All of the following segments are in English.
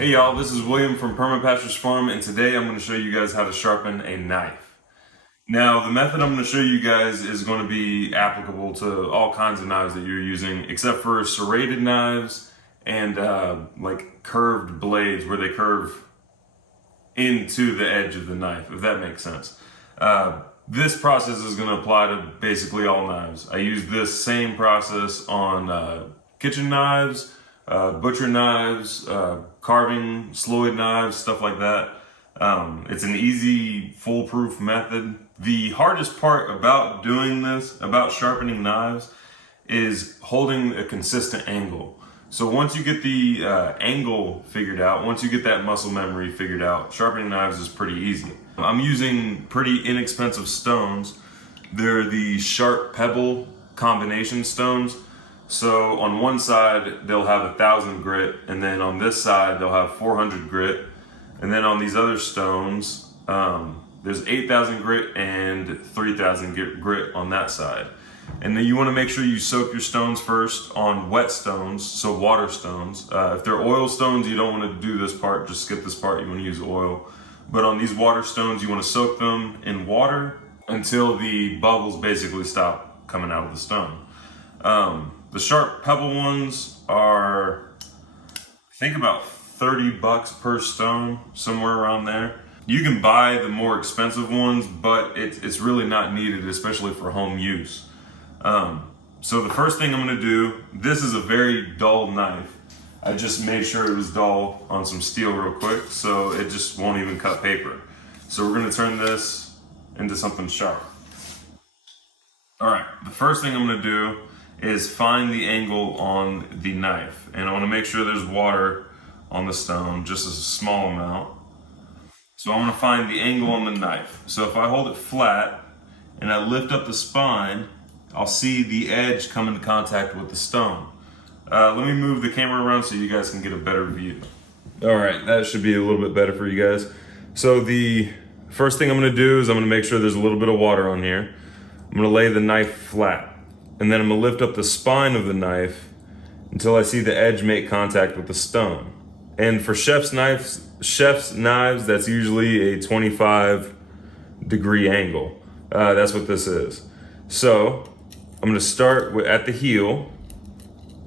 Hey y'all, this is William from Perma Pastures Farm, and today I'm going to show you guys how to sharpen a knife. Now, the method I'm going to show you guys is going to be applicable to all kinds of knives that you're using, except for serrated knives and like curved blades where they curve into the edge of the knife, if that makes sense. This process is going to apply to basically all knives. I use this same process on kitchen knives, butcher knives, carving, sloyd knives, stuff like that. It's an easy, foolproof method. The hardest part about doing this, about sharpening knives, is holding a consistent angle. So once you get the angle figured out, once you get that muscle memory figured out, sharpening knives is pretty easy. I'm using pretty inexpensive stones. They're the sharp Pebble combination stones. So on one side, they'll have 1,000 grit, and then on this side, they'll have 400 grit. And then on these other stones, there's 8,000 grit and 3,000 grit on that side. And then you want to make sure you soak your stones first on wet stones, so water stones. If they're oil stones, you don't want to do this part, just skip this part, you want to use oil. But on these water stones, you want to soak them in water until the bubbles basically stop coming out of the stone. The sharp Pebble ones are, I think, about 30 bucks per stone, somewhere around there. You can buy the more expensive ones, but it's really not needed, especially for home use. So the first thing I'm gonna do, this is a very dull knife. I just made sure it was dull on some steel real quick, so it just won't even cut paper. So we're gonna turn this into something sharp. All right, the first thing I'm gonna do is find the angle on the knife. And I wanna make sure there's water on the stone, just a small amount. So I wanna find the angle on the knife. So if I hold it flat and I lift up the spine, I'll see the edge come into contact with the stone. Let me move the camera around so you guys can get a better view. All right, that should be a little bit better for you guys. So the first thing I'm gonna do is I'm gonna make sure there's a little bit of water on here. I'm gonna lay the knife flat, and then I'm gonna lift up the spine of the knife until I see the edge make contact with the stone. And for chef's knives, that's usually a 25-degree angle. That's what this is. So I'm gonna start at the heel,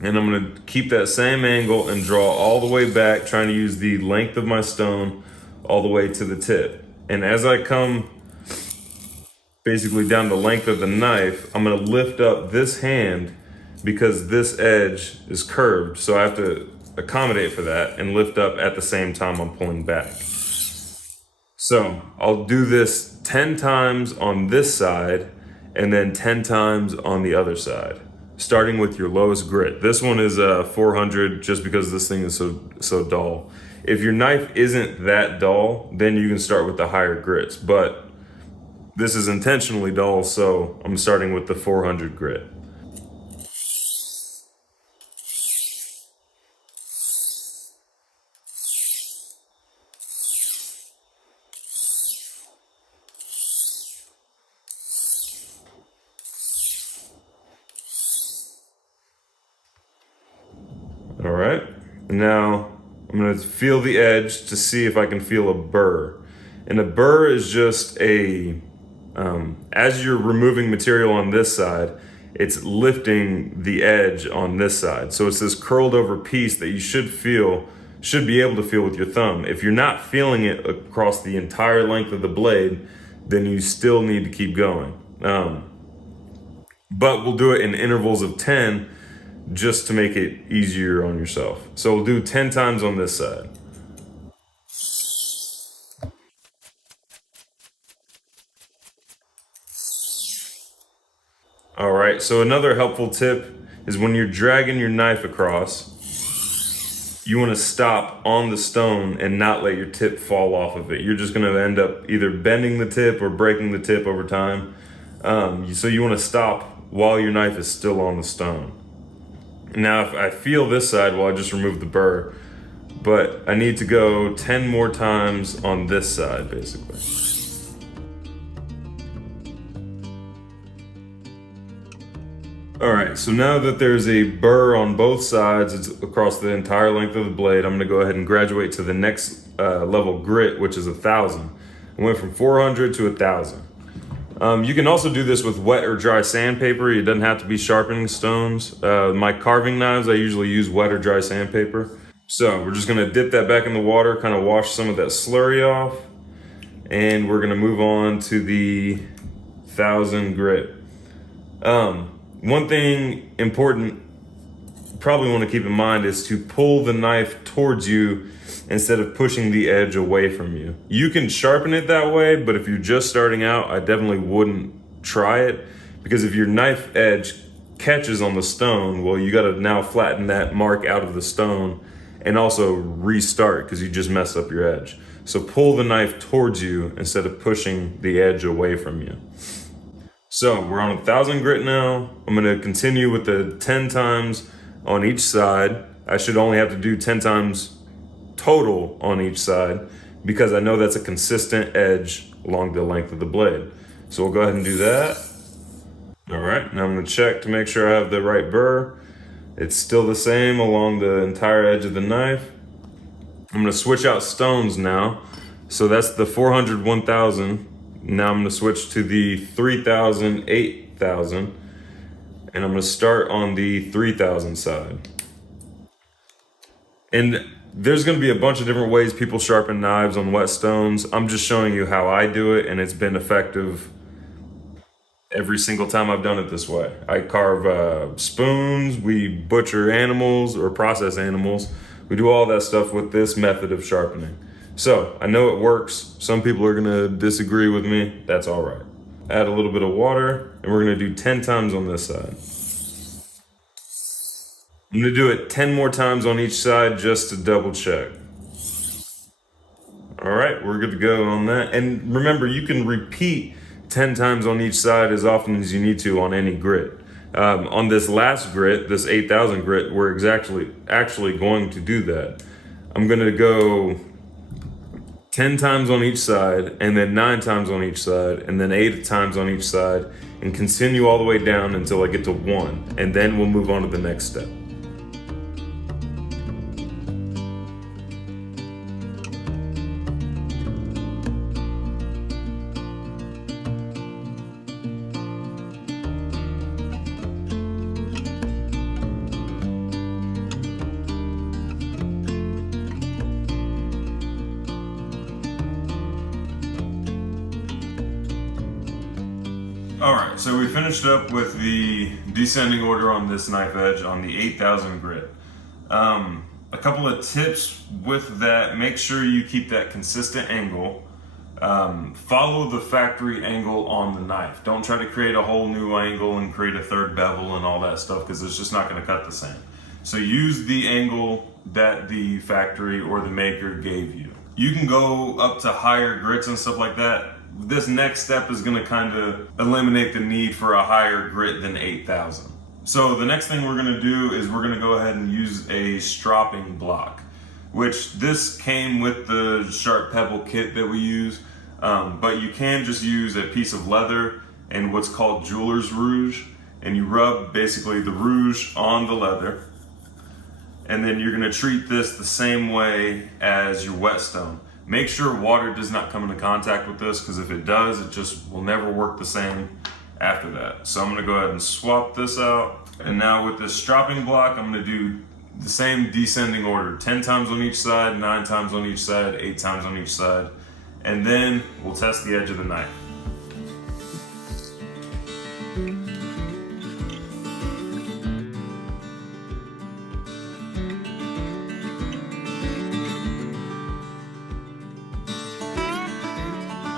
and I'm gonna keep that same angle and draw all the way back, trying to use the length of my stone all the way to the tip. And as I come basically down the length of the knife, I'm gonna lift up this hand because this edge is curved. So I have to accommodate for that and lift up at the same time I'm pulling back. So I'll do this 10 times on this side and then 10 times on the other side, starting with your lowest grit. This one is 400 just because this thing is so dull. If your knife isn't that dull, then you can start with the higher grits, but this is intentionally dull, so I'm starting with the 400 grit. All right, now I'm gonna feel the edge to see if I can feel a burr. And a burr is just as you're removing material on this side, it's lifting the edge on this side. So it's this curled over piece that you should be able to feel with your thumb. If you're not feeling it across the entire length of the blade, then you still need to keep going. But we'll do it in intervals of 10 just to make it easier on yourself. So we'll do 10 times on this side. All right, so another helpful tip is when you're dragging your knife across, you want to stop on the stone and not let your tip fall off of it. You're just going to end up either bending the tip or breaking the tip over time. So you want to stop while your knife is still on the stone. Now, if I feel this side, well, I just removed the burr, but I need to go 10 more times on this side, basically. All right, so now that there's a burr on both sides, it's across the entire length of the blade, I'm gonna go ahead and graduate to the next level grit, which is 1,000. I went from 400 to 1,000. You can also do this with wet or dry sandpaper. It doesn't have to be sharpening stones. My carving knives, I usually use wet or dry sandpaper. So we're just gonna dip that back in the water, kind of wash some of that slurry off, and we're gonna move on to the 1,000 grit. One thing important, probably want to keep in mind, is to pull the knife towards you instead of pushing the edge away from you. You can sharpen it that way, but if you're just starting out, I definitely wouldn't try it, because if your knife edge catches on the stone, well, you got to now flatten that mark out of the stone and also restart because you just messed up your edge. So pull the knife towards you instead of pushing the edge away from you. So we're on 1,000 grit now. I'm gonna continue with the 10 times on each side. I should only have to do 10 times total on each side because I know that's a consistent edge along the length of the blade. So we'll go ahead and do that. All right, now I'm gonna check to make sure I have the right burr. It's still the same along the entire edge of the knife. I'm gonna switch out stones now. So that's the 400, 1,000. Now I'm gonna switch to the 3,000, 8,000, and I'm gonna start on the 3,000 side. And there's gonna be a bunch of different ways people sharpen knives on wet stones. I'm just showing you how I do it, and it's been effective every single time I've done it this way. I carve spoons, we butcher animals or process animals. We do all that stuff with this method of sharpening. So I know it works. Some people are gonna disagree with me. That's all right. Add a little bit of water, and we're gonna do 10 times on this side. I'm gonna do it 10 more times on each side just to double check. All right, we're good to go on that. And remember, you can repeat 10 times on each side as often as you need to on any grit. On this last grit, this 8,000 grit, we're actually going to do that. I'm gonna go 10 times on each side, and then 9 times on each side, and then 8 times on each side, and continue all the way down until I get to 1, and then we'll move on to the next step. All right, so we finished up with the descending order on this knife edge on the 8,000 grit. A couple of tips with that: make sure you keep that consistent angle. Follow the factory angle on the knife. Don't try to create a whole new angle and create a third bevel and all that stuff, because it's just not gonna cut the same. So use the angle that the factory or the maker gave you. You can go up to higher grits and stuff like that. This next step is gonna kind of eliminate the need for a higher grit than 8,000. So the next thing we're gonna do is we're gonna go ahead and use a stropping block, which this came with the sharp pebble kit that we use, but you can just use a piece of leather and what's called jeweler's rouge, and you rub basically the rouge on the leather, and then you're gonna treat this the same way as your whetstone. Make sure water does not come into contact with this, because if it does, it just will never work the same after that. So I'm gonna go ahead and swap this out. And now with this stropping block, I'm gonna do the same descending order: 10 times on each side, 9 times on each side, 8 times on each side. And then we'll test the edge of the knife.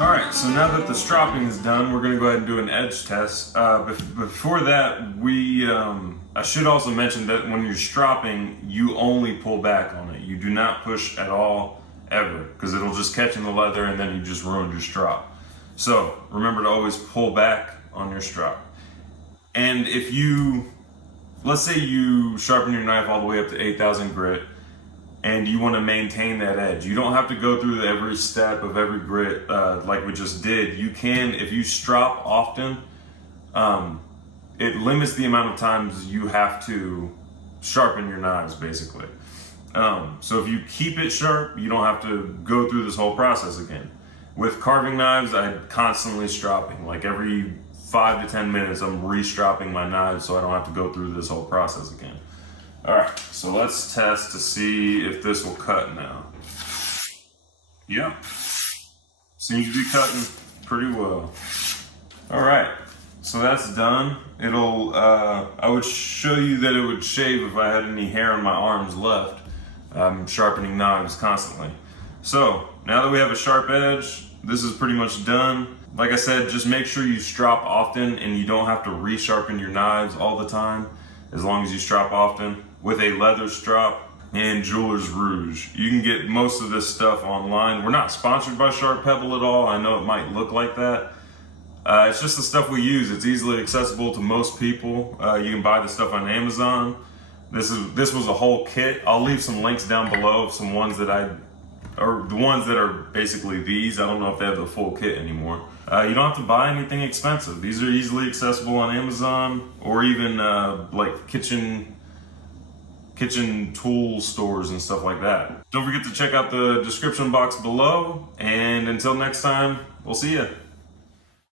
All right, so now that the stropping is done, we're gonna go ahead and do an edge test. Before that, I should also mention that when you're stropping, you only pull back on it. You do not push at all, ever, because it'll just catch in the leather and then you just ruined your strop. So remember to always pull back on your strop. And if let's say you sharpen your knife all the way up to 8,000 grit, and you want to maintain that edge. You don't have to go through every step of every grit like we just did. You can, if you strop often, it limits the amount of times you have to sharpen your knives, basically. So if you keep it sharp, you don't have to go through this whole process again. With carving knives, I'm constantly stropping. Like every 5 to 10 minutes, I'm re-stropping my knives so I don't have to go through this whole process again. All right, so let's test to see if this will cut now. Yep, seems to be cutting pretty well. All right, so that's done. I would show you that it would shave if I had any hair on my arms left. I'm sharpening knives constantly. So now that we have a sharp edge, this is pretty much done. Like I said, just make sure you strop often and you don't have to re-sharpen your knives all the time, as long as you strop often with a leather strop and jeweler's rouge. You can get most of this stuff online. We're not sponsored by Sharp Pebble at all. I know it might look like that. It's just the stuff we use. It's easily accessible to most people. You can buy the stuff on Amazon. This was a whole kit. I'll leave some links down below of some ones that the ones that are basically these. I don't know if they have the full kit anymore. You don't have to buy anything expensive. These are easily accessible on Amazon or even like kitchen tool stores and stuff like that. Don't forget to check out the description box below, and until next time, we'll see ya.